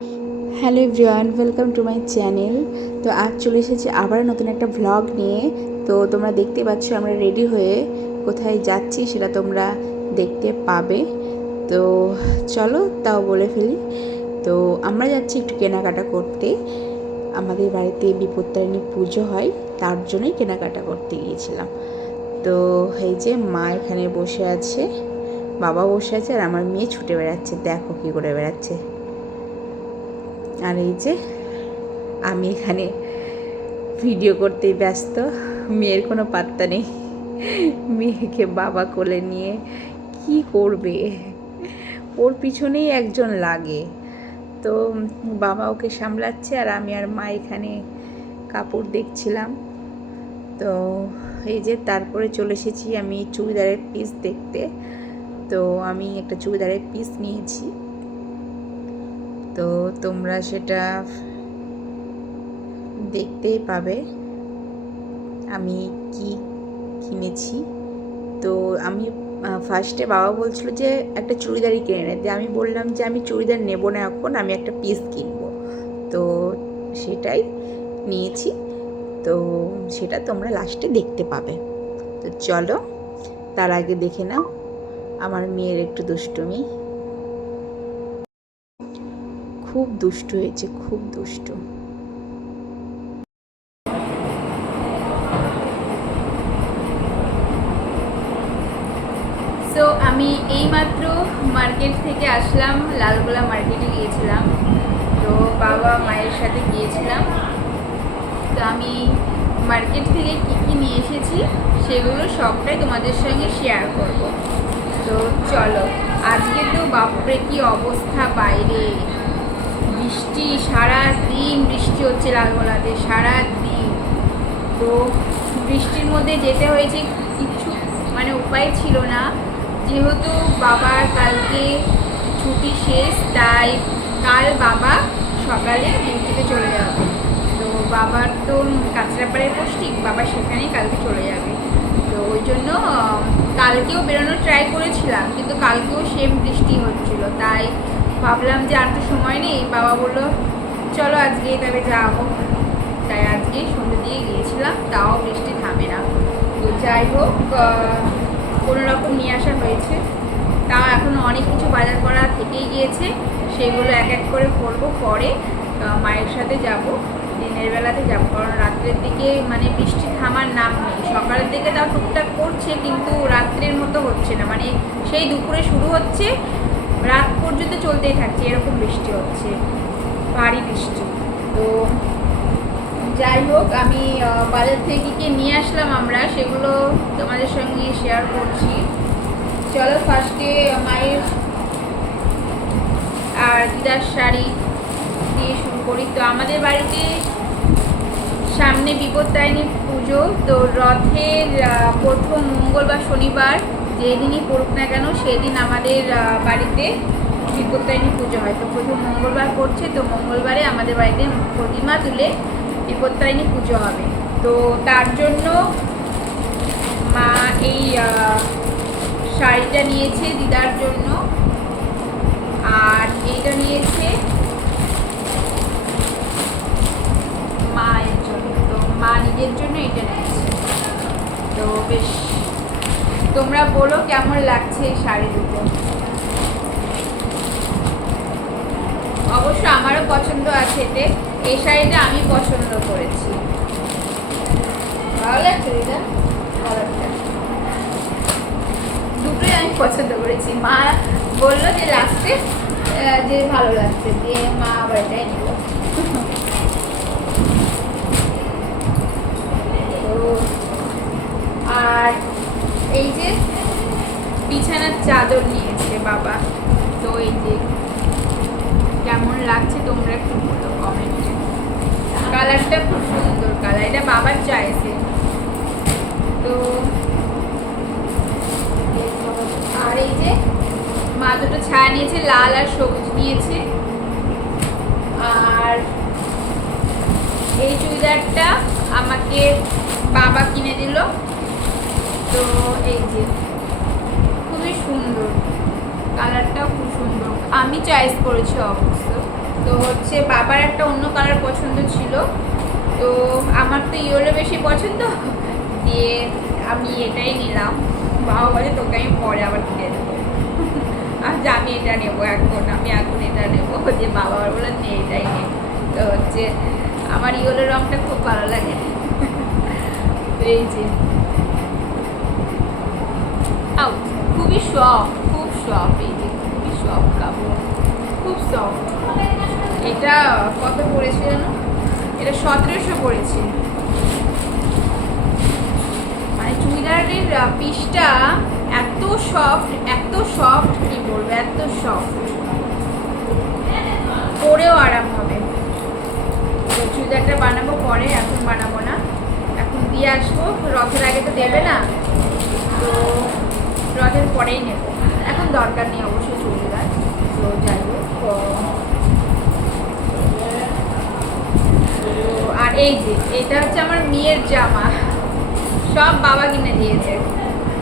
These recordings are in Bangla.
Hello everyone, welcome to my channel. তো আজ চলে এসেছি আবার নতুন একটা ভ্লগ নিয়ে। তো তোমরা দেখতে পাচ্ছ আমরা রেডি হয়ে কোথায় যাচ্ছি সেটা তোমরা দেখতে পাবে। তো চলো তাও বলে ফেলি। তো আমরা যাচ্ছি একটু কেনাকাটা করতে। আমাদের বাড়িতে বিপত্তারিণী পুজো হয়, তার জন্যই কেনাকাটা করতে গিয়েছিলাম। তো এই যে মা এখানে বসে আছে, বাবা বসে আছে, আর আমার মেয়ে ছুটে বেড়াচ্ছে। দেখো কী করে বেড়াচ্ছে। আর এই যে আমি এখানে ভিডিও করতেই ব্যস্ত, মেয়ের কোনো পাত্তা নেই। মেয়েকে বাবা কোলে নিয়ে কি করবে, ওর পিছনেই একজন লাগে। তো বাবা ওকে সামলাচ্ছে, আর আমি আর মা এখানে কাপড় দেখছিলাম। তো এই যে তারপরে চলে এসেছি আমি চুড়িদারের পিস দেখতে। তো আমি একটা চুড়িদারের পিস নিয়েছি, তো তোমরা সেটা দেখতেই পাবে আমি কি কিনেছি। তো আমি ফার্স্টে বাবা বলছিল যে একটা চুড়িদারই কিনে নিতে, আমি বললাম যে আমি চুড়িদার নেব না, এখন আমি একটা পিস কিনবো। তো সেটাই নিয়েছি, তো সেটা তোমরা লাস্টে দেখতে পাবে। তো চলো তার আগে দেখে নাও আমার মেয়ের একটু দুষ্টুমি। খুব দুষ্টু হয়েছে, খুব দুষ্টু। তো আমি এইমাত্র মার্কেট থেকে আসলাম, লালগোলা মার্কেটে গিয়েছিলাম। তো বাবা মায়ের সাথে গিয়েছিলাম। তো আমি মার্কেট থেকে কী কী নিয়ে এসেছি সেগুলো সবটাই তোমাদের সঙ্গে শেয়ার করব। তো চলো। আজকে তো বাপরে কি অবস্থা বাইরে, বৃষ্টি, সারা দিন বৃষ্টি হচ্ছে লালগোলাতে, সারা দিন। তো বৃষ্টির মধ্যে যেতে হয়েছে, কিছু মানে উপায় ছিল না, যেহেতু বাবার কালকে ছুটি শেষ, তাই কাল বাবা সকালে ডিউটিতে চলে যাবে। তো বাবার তো কাঁচরাপাড়ায় পোস্টিং, বাবা সেখানেই কালকে চলে যাবে। তো ওই জন্য কালকেও বেরোনোর ট্রাই করেছিলাম, কিন্তু কালকেও সেম বৃষ্টি হচ্ছিল। তাই ভাবলাম যে আর তো সময় নেই, বাবা বললো চলো আজকেই তবে যাবো। তাই আজকে সন্ধ্যে দিয়ে গিয়েছিলাম, তাও বৃষ্টি থামে না। তো যাই হোক, কোনো রকম নিয়ে আসা হয়েছে। তাও এখনও অনেক কিছু বাজার করা থেকেই গিয়েছে, সেগুলো এক এক করে করবো পরে। মায়ের সাথে যাব, দিনের বেলাতে যাব, কারণ রাত্রের দিকে মানে বৃষ্টি থামার নাম নেই। সকালের দিকে তাও টুকটাক করছে, কিন্তু রাত্রের মতো হচ্ছে না, মানে সেই দুপুরে শুরু হচ্ছে, রাত পর্যন্ত চলতেই থাকছে, এরকম বৃষ্টি হচ্ছে, ভারী বৃষ্টি। তো যাই হোক, আমি বাজার থেকে কি নিয়ে আসলাম আমরা, সেগুলো তোমাদের সঙ্গে শেয়ার করছি। চলো ফার্স্টে মায়ের আর দিদার শাড়ি দিয়ে শুরু করি। তো আমাদের বাড়িতে সামনে বিপত্তারিণী পুজো। তো রথের প্রথম মঙ্গল বা শনিবার যেদিনই পড়ুক না কেন, সেদিন আমাদের বাড়িতে বিপত্তারিণী পুজো হয়। তো প্রথম মঙ্গলবার পড়ছে, তো মঙ্গলবারে আমাদের বাড়িতে প্রতিমা তুলে বিপত্তারিণী পুজো হবে। তো তার জন্য মা এই শাড়িটা নিয়েছে দিদার জন্য, আর এইটা নিয়েছে মায়ের জন্য। তো মা নিজের জন্য এটা নিয়েছে। তো বেশ, তোমরা বলো কেমন লাগছে এই শাড়ি দুটো। অবশ্য আমারও পছন্দ আছে এতে, এই শাড়িটা আমি পছন্দ করেছি। ভালো লাগছে দিদা, দুটোই আমি পছন্দ করেছি। মা বললো যে লাস্টে যে ভালো লাগছে, দিয়ে মা আবার এটাই নিল। তো আর এই যে বিছানার চাদর নিয়েছে বাবা। তো এই যে কেমন লাগছে তোমরা একটু বলো কমেন্টে। কালারটা খুব সুন্দর কালার, এটা বাবার চয়েসে। তো আর এই যে মা দুটো ছায়া নিয়েছে, লাল আর সবুজ নিয়েছে। আর এই চুড়িদারটা আমাকে বাবা কিনে দিল। তো এই যে খুবই সুন্দর, কালারটাও খুব সুন্দর, আমি চয়েস করেছি অবশ্য। তো হচ্ছে বাবার একটা অন্য কালার পছন্দ ছিল, তো আমার তো ইয়েলো বেশি পছন্দ, দিয়ে আমি এটাই নিলাম। বাবা বলে তোকে আমি পরে আবার কিনে দেবো, যে আমি এটা নেবো আমি এখন এটা নেবো, যে বাবা আবার বলে নে এটাই নে। তো হচ্ছে আমার ইয়েলো রঙটা খুব ভালো লাগে। এই যে খুবই সফট, খুব সফট, এই যে খুবই সফট কাপড়, খুব সফট। এটা কত পড়েছে জানো? এটা 1700 পড়েছে। মানে চুড়িদারের পিসটা এত সফট কি বলবো, এত সফট, পরেও আরাম হবে। তো চুড়িদারটা বানাবো পরে, এখন বানাবো না, এখন দিয়ে আসবো। রথের আগে তো দেবে না, তো রথের পরেই নেব, এখন দরকার নেই অবশ্যই চুড়িদার। তো যাই হোক, আর এই যে এটা হচ্ছে আমার মেয়ের জামা, সব বাবা কিনে দিয়েছে।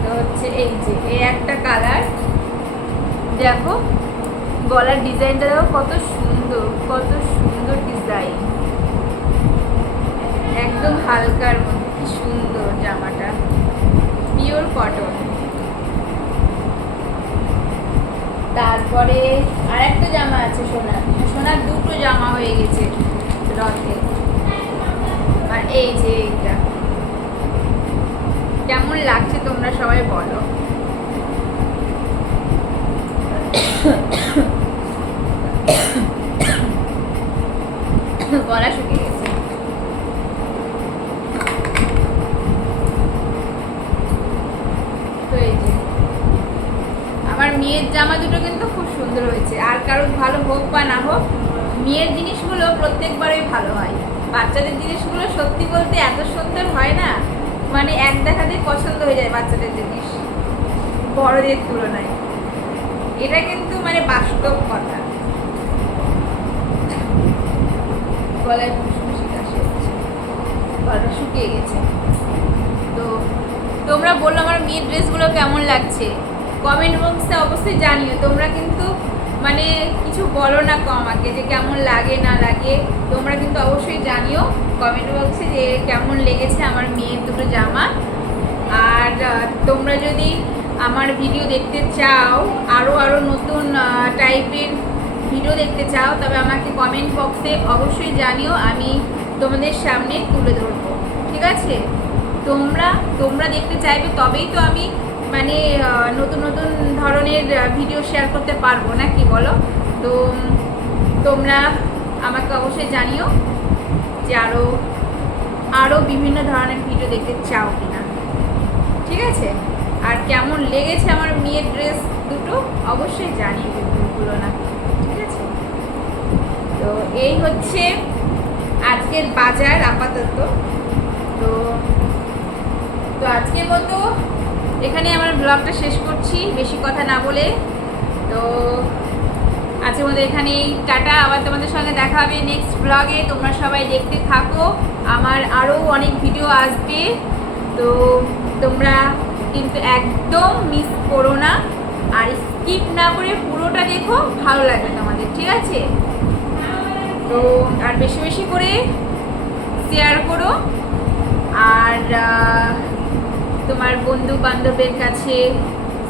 তো হচ্ছে এই যে এই একটা কালার, দেখো গলার ডিজাইনটা দেখো কত সুন্দর ডিজাইন, একদম হালকার মধ্যে, কি সুন্দর জামাটা, পিওর কটন। তারপরে আর একটা জামা আছে সোনার দুটো জামা হয়ে গেছে রথে। আর এই যে এইটা কেমন লাগছে তোমরা সবাই বলো। গলা শুকিয়ে গেছে। তো এই যে আমার মেয়ের জামা দুটো কিন্তু খুব সুন্দর হয়েছে। আর কারো ভালো হোক বা না হোক, মেয়ের জিনিসগুলো প্রত্যেকবারই ভালো হয়। বাচ্চাদের জিনিসগুলো সত্যি বলতে এত সুন্দর হয় না, মানে এক দেখাতেই পছন্দ হয়ে যায় বাচ্চাদের জিনিস বড়দের তুলনায়। এটা কিন্তু মানে বাস্তব কথা। গলায় ফুসফুসি কাশি হচ্ছে, গলাটা শুকিয়ে গেছে। তো তোমরা বললো আমার মেয়ের ড্রেসগুলো কেমন লাগছে, কমেন্ট বক্সে অবশ্যই জানিও। তোমরা কিন্তু মানে কিছু বলো না আমাকে যে কেমন লাগে না লাগে, তোমরা কিন্তু অবশ্যই জানিও কমেন্ট বক্সে যে কেমন লেগেছে আমার মেয়ের দুটো জামা। আর তোমরা যদি আমার ভিডিও দেখতে চাও, আরও নতুন টাইপের ভিডিও দেখতে চাও, তবে আমাকে কমেন্ট বক্সে অবশ্যই জানিও, আমি তোমাদের সামনে তুলে ধরবো, ঠিক আছে? তোমরা দেখতে চাইবে তবেই তো আমি মানে নতুন ধরনের ভিডিও শেয়ার করতে পারবো, না কি বলো? তো তোমরা আমাকে অবশ্যই জানিও যে আরও বিভিন্ন ধরনের ভিডিও দেখতে চাও কিনা, ঠিক আছে? আর কেমন লেগেছে আমার মেয়ের ড্রেস দুটো অবশ্যই জানিয়ে ভুলো না, ঠিক আছে? তো এই হচ্ছে আজকের বাজার আপাতত। তো আজকের মতো এখানে আমার ব্লগটা শেষ করছি, বেশি কথা না বলে। তো আজকের মতো এখানেই টাটা, আবার তোমাদের সঙ্গে দেখা হবে নেক্সট ব্লগে। তোমরা সবাই দেখতে থাকো, আমার আরও অনেক ভিডিও আসবে, তো তোমরা কিন্তু একদম মিস করো না, আর স্কিপ না করে পুরোটা দেখো, ভালো লাগবে তোমাদের, ঠিক আছে? তো আর বেশি বেশি করে শেয়ার করো, আর তোমার বন্ধু বান্ধবের কাছে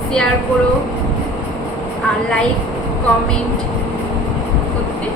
শেয়ার করো, আর লাইক কমেন্ট করতে